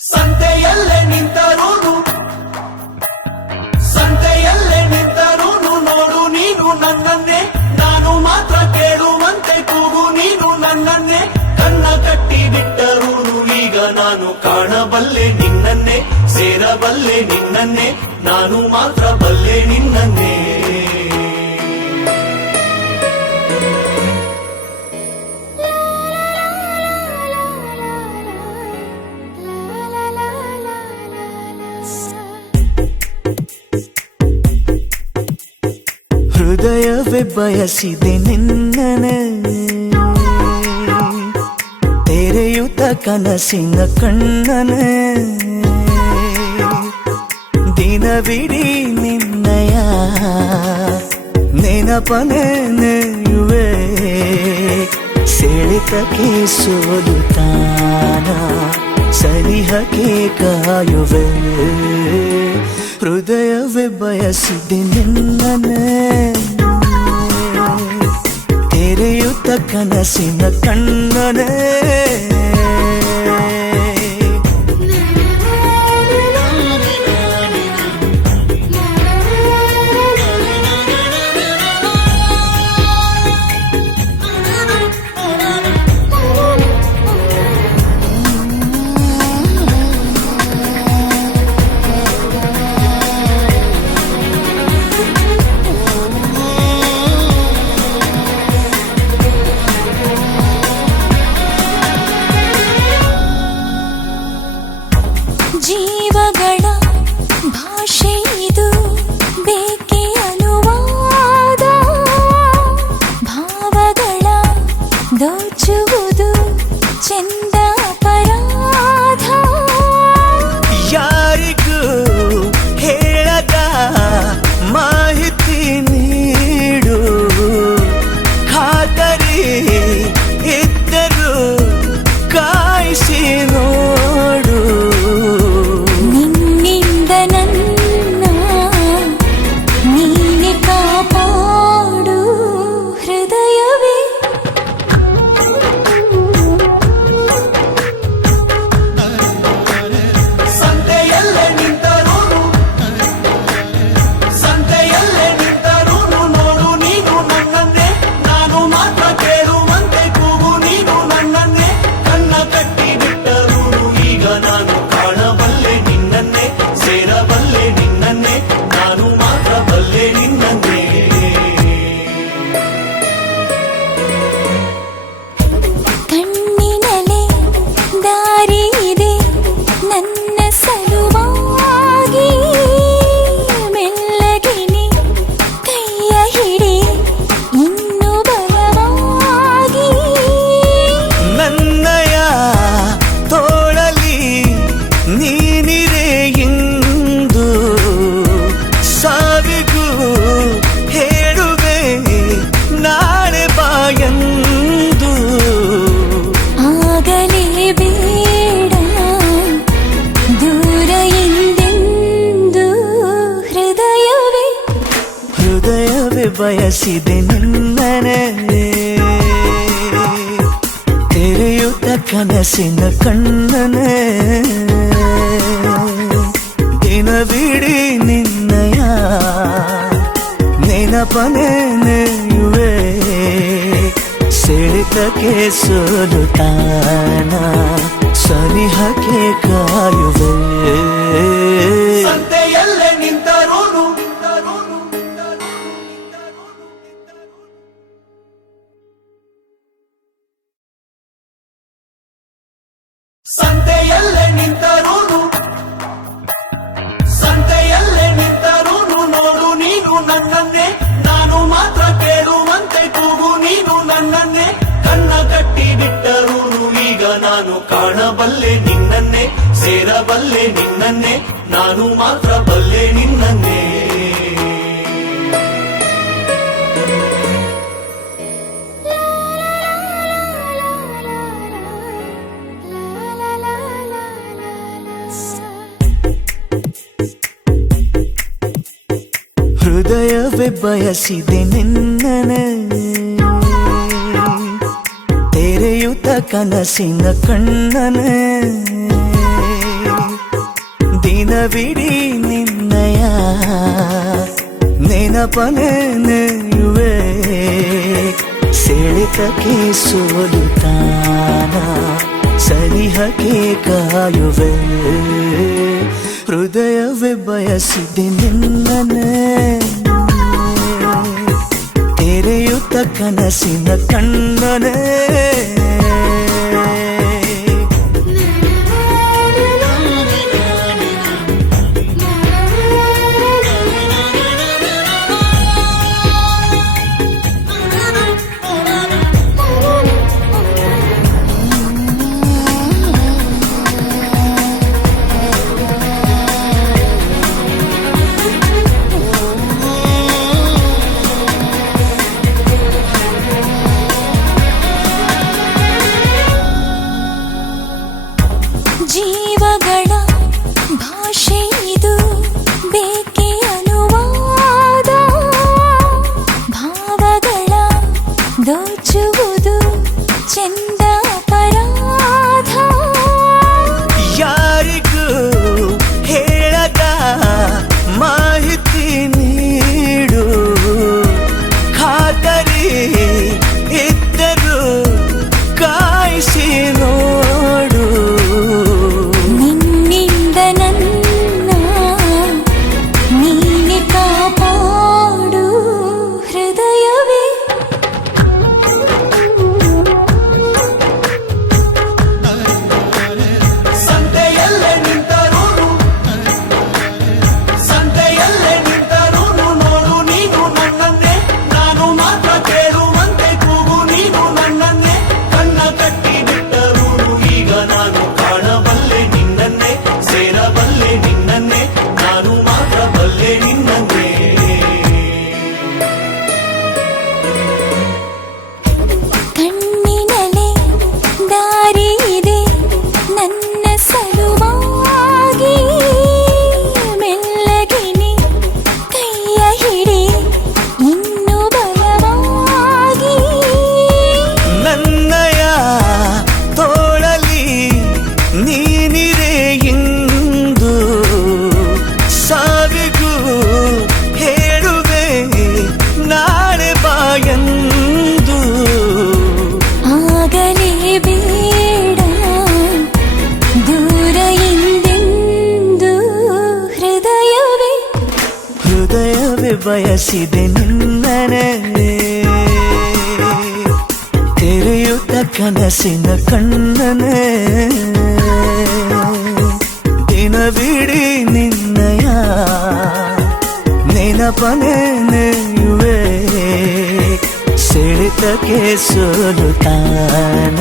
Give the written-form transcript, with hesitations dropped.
ಸಂತೆಯಲ್ಲೇ ನಿಂತರೂನು ಸಂತೆಯಲ್ಲೇ ನಿಂತರೂನು ನೋಡು ನೀನು ನನ್ನನ್ನೇ, ನಾನು ಮಾತ್ರ ಕೇಳುವಂತೆ ಕೂಗು ನೀನು ನನ್ನನ್ನೇ. ಕಣ್ಣ ಕಟ್ಟಿ ಬಿಟ್ಟರೂನು ಈಗ ನಾನು ಕಾಣಬಲ್ಲೆ ನಿನ್ನನ್ನೇ, ಸೇರಬಲ್ಲೆ ನಿನ್ನನ್ನೇ, ನಾನು ಮಾತ್ರ ಬಲ್ಲೆ ನಿನ್ನನ್ನೇ. ಹೃದಯವೇ ಬಯಸಿದೆ ನಿನ್ನನೆ, ತೆರೆಯುತ್ತ ಕನಸಿನ ಕಣ್ಣನೆ. ದಿನವಿಡೀ ನಿನ್ನಯ ನೆನಪನೆ ನೆಯುವೆ, ಸೆಳೆತಕ್ಕೆ ಸೋಲುತ್ತಾನ ಸನಿಹಕ್ಕೆ ಕಾಯುವೆ. ಹೃದಯವೇ ಬಯಸಿದೆ ನಿನ್ನನೆ, ತೆರೆಯುತ್ತ ಕನಸಿನ ಕಣ್ಣನೆ. ಜೀವಗಳ ಭಾಷೆ ಇದು, ಬೇಕೆ ಅನುವಾದ. ಭಾವಗಳ ದೋಚುವುದು ಚೆಂದ ಅಪರಾಧ. ಯಾರಿಗೂ ಹೇಳದ ಮಾಹಿತಿ ನೀಡು, ಖಾತರಿ ಇದ್ದರೂ ಕಾಯಿಸಿ ನೋಡು. ನಿನ್ನಿಂದ ನನ್ನ ನೀನೆ ಕಾಪಾಡು. ಹೃದಯವೇ ಸಂತೆಯಲ್ಲೇ ನಿಂತರೂನು ಸಂತೆಯಲ್ಲೇ ನಿಂತರೂನು ನೋಡು ನೀನು ನನ್ನನ್ನೇ, ನಾನು ಮಾತ್ರ ಕೇಳುವಂತೆ ಕೂಗು ನೀನು ನನ್ನನ್ನೇ. ಕಣ್ಣ ಕಟ್ಟಿ ಬಿಟ್ಟರೂನು ಈಗ ನಾನು ಕಾಣಬಲ್ಲೆ ನಿನ್ನನ್ನೇ, ಸೇರಬಲ್ಲೆ ನಿನ್ನನ್ನೇ, ನಾನು ಮಾತ್ರ ಬಲ್ಲೆ ನಿನ್ನನ್ನೇ. ಕಣ್ಣಿನಲೆ ದಾರಿ ಇದೆ ನನ್ನ ಸಲುವಾಗಿ. ಮೆಲ್ಲಗಿನಿ ಕೈಯ ಹಿಡಿ ಇನ್ನು ಬಲವಾಗಿ. ನನ್ನಯ ತೋಳಲಿ ನೀನಿರೆ ಇಂದು, ಸಾವಿಗೂ ಹೇಳುವೆ ನಾಳೆ ಬಾಯಂದು. ಆಗಲೇ ಬೇಡ ದೂರ ಎಂದೆಂದು. ಹೃದಯವೇ ಹೃದಯವೇ ಬಯಸಿದೆ ನಿನ್ನನೆ, ತೆರೆಯುತ್ತ ಕನಸಿನ ಕಣ್ಣನೆ. ದಿನವಿಡೀ ನಿನ್ನಯ ನೆನಪನೆ ನೆಯುವೆ, ಸೆಳೆತಕ್ಕೆ ಸೋಲುತ್ತಾನ ಸನಿಹಕ್ಕೆ ಕಾಯುವೆ. ಸಂತೆಯಲ್ಲೇ ನಿಂತರೂನು ಸಂತೆಯಲ್ಲೇ ನಿಂತರೂನು ಸಂತೆಯಲ್ಲೇ ನಿಂತರೂನು ನೋಡು ನೀನು ನನ್ನನ್ನೇ, ನಾನು ಮಾತ್ರ ಕೇಳುವಂತೆ ಕೂಗು ನೀನು ನನ್ನನ್ನೇ. ಕಣ್ಣ ಕಟ್ಟಿ ಬಿಟ್ಟರೂನು ಈಗ ನಾನು ಕಾಣಬಲ್ಲೆ ನಿನ್ನನ್ನೇ, ಸೇರಬಲ್ಲೆ ನಿನ್ನನ್ನೇ, ನಾನು ಮಾತ್ರ ಬಲ್ಲೆ ನಿನ್ನನ್ನೇ. ಹೃದಯವೇ ಬಯಸಿದೆ ನಿನ್ನನೆ, ತೆರೆಯುತ್ತ ಕನಸಿನ ಕಣ್ಣನೆ. ದಿನವಿಡೀ ನಿನ್ನಯ ನೆನಪನೆಯುವೆ ಸೆಳೆತಕ್ಕೆ ಸೋಲುತ್ತಾನ ಸನಿಹಕ್ಕೆ ಕಾಯುವೆ ಹೃದಯವೇ ಬಯಸಿದೆ ನಿನ್ನನೆ ತೆರೆಯುತ್ತ ಕನಸಿನ ಕಣ್ಣನೆ ಜೀವಗಳ ಭಾಷೆ ಇದು ಬೇಕೆ ಅನುವಾದ ಭಾವಗಳ ದೋಚುವುದು ಚೆಂದ ಅಪರಾಧ ಯಾರಿಗೂ ಹೇಳದ ಮಾಹಿತಿ ನೀಡು ಖಾತರಿ ಇದ್ದರೂ ಕಾಯಿಸಿ ನೋಡು ನಿನ್ನಿಂದ ನನ್ನ ನೀನೆ ಕಾಪಾಡು ಹೃದಯವೇ ಸಂತೆಯಲ್ಲೇ ನಿಂತರೂನು ಸಂತೆಯಲ್ಲೇ ನಿಂತರೂನು ನೋಡು ನೀನು ನನ್ನನ್ನೇ ನಾನು ಮಾತ್ರ ಕೇಳುವಂತೆ ಕೂಗು ನೀನು ನನ್ನನ್ನೇ ಕಣ್ಣ ಕಟ್ಟಿ ಬಿಟ್ಟರೂನು ಈಗ ನಾನು ಕಾಣಬಲ್ಲೆ ನಿನ್ನನ್ನೇ ಸೇರಬಲ್ಲೆ ನಿನ್ನನ್ನೇ ನಾನು ಮಾತ್ರ ಬಲ್ಲೆ ನಿನ್ನನ್ನೇ ಕಣ್ಣಿನಲೆ ದಾರಿ ಇದೆ ನನ್ನ ಸಲುವಾಗಿ ಮೆಲ್ಲಗಿನಿ ಕೈಯ ಹಿಡಿ ಇನ್ನು ಬಲವಾಗಿ ನನ್ನಯ ತೋಳಲಿ ನೀನಿರೆ ಇಂದು ಸಾವಿಗೂ ಹೇಳುವೆ ನಾಳೆ ಬಾಯಂದು ಆಗಲೇ ಬೇಡ ದೂರ ಎಂದೆಂದು ಹೃದಯವೇ ಹೃದಯವೇ ಬಯಸಿದೆ ನಿನ್ನನೆ ತೆರೆಯುತ್ತ ಕನಸಿನ ಕಣ್ಣನೆ ದಿನವಿಡೀ ನಿನ್ನಯ ನೆನಪನೆಯುವೆ ಸೆಳೆತಕ್ಕೆ ಸೋಲುತ್ತಾನ